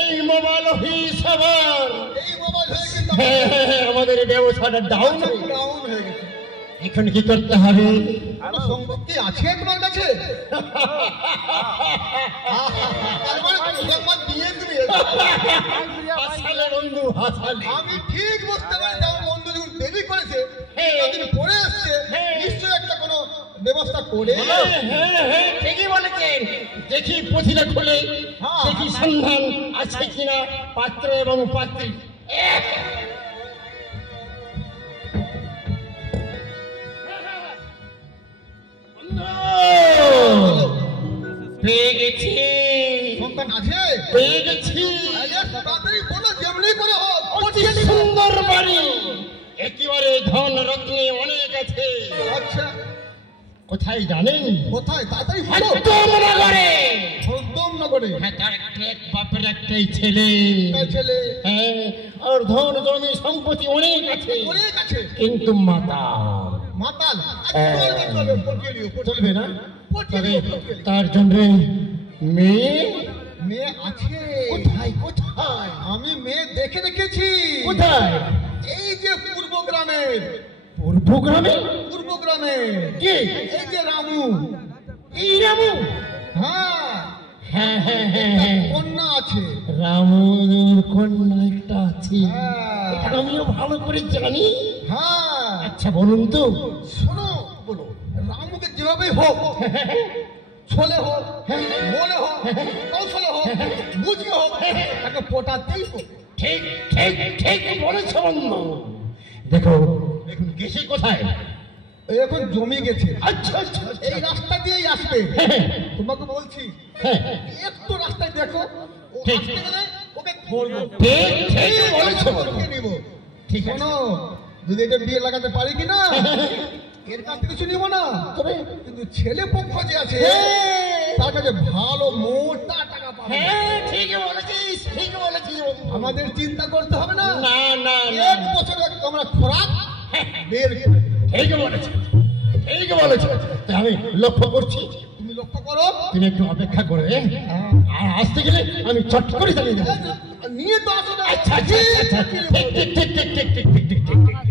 এই মোবাইল হিসাবার এই মোবাইল হয়ে কিন্তু আমাদের ব্যবসাটা ডাউন হয়ে গেছে। এখন কি করতে হবে? সম্পত্তি আছে তোমার কাছে? আমি ঠিক বুঝতে পারি আমার বন্ধু যখন দেরি করেছে পরে আসছে নিশ্চয়ই একটা কোনো ব্যবস্থা করে। ঠিকই বলেছেন। দেখি পুঁথিটা খুলে দেখি সন্ধান আছে কিনা পাত্র এবং পাত্রী। পেয়ে গেছি। সন্তান আছে? পেয়ে গেছি। তাড়াতাড়ি বলো, যেমনি করে হোক। অতি সুন্দর বাড়ি, একেবারে ধন রত্নে অনেক আছে। আচ্ছা, কোথায় জানেন? কোথায়? তাড়াতাড়ি বলো। নগরে। নগরে? হ্যাঁ, তার এক বাপের একটাই ছেলে। ছেলে? হ্যাঁ, আর ধন জমি সম্পত্তি অনেক আছে। অনেক আছে, কিন্তু মাতাল। মাতাল? চলবে না? তবে তার জন্য মেয়ে মেয়ে আছে। কোথায়? কোথায়? আমি মেয়ে দেখে রেখেছি। কোথায়? এই যে পূর্ব গ্রামের। পূর্ব গ্রামে? পূর্ব গ্রামে কে? এই যে রামু। এই রামু? হ্যাঁ হ্যাঁ হ্যাঁ হ্যাঁ হ্যাঁ, কন্যা আছে। রামুর কন্যা একটা আছে। হ্যাঁ। এটা আমিও ভালো করে জানি। হ্যাঁ, আচ্ছা বলুন তো। শোনো, বলো। রামুকে যেভাবে হোক, ছলে হোক, বলে হোক, কৌশলে হোক, বুঝিয়ে হোক, তাকে পটাতেই হোক। ঠিক ঠিক ঠিক বলেছ বন্ধু। দেখো এখন গেছে কোথায়? এখন জমি গেছে। আচ্ছা আচ্ছা, এই রাস্তা দিয়েই আসবে। তোমাকে বলছি একটু রাস্তায় দেখো, ও ঠিক। আসতে গেলে ওকে ধরবো। ঠিক ঠিক বলেছ বন্ধু। নিব। ঠিক আছে। শোনো, যদি এটা বিয়ে লাগাতে পারি কিনা এর কাছ থেকে কিছু নিব না, তবে কিন্তু ছেলে পক্ষ যে আছে তার কাছে ভালো মোটা টাকা পাবে। হ্যাঁ ঠিক বলেছিস, ঠিক বলেছিস। আমাদের চিন্তা করতে হবে না। না না এক বছরে আমরা খোরাক বের করে দেব। ঠিক বলেছিস, ঠিক বলেছিস। আমি লক্ষ্য করছি। তুমি লক্ষ্য করো। তুমি একটু অপেক্ষা করে, আর আসতে গেলে আমি চট করে চালিয়ে দেবো। নিয়ে তো আসো না। আচ্ছা আচ্ছা আচ্ছা, ঠিক ঠিক ঠিক ঠিক ঠিক ঠিক ঠিক ঠিক ঠিক।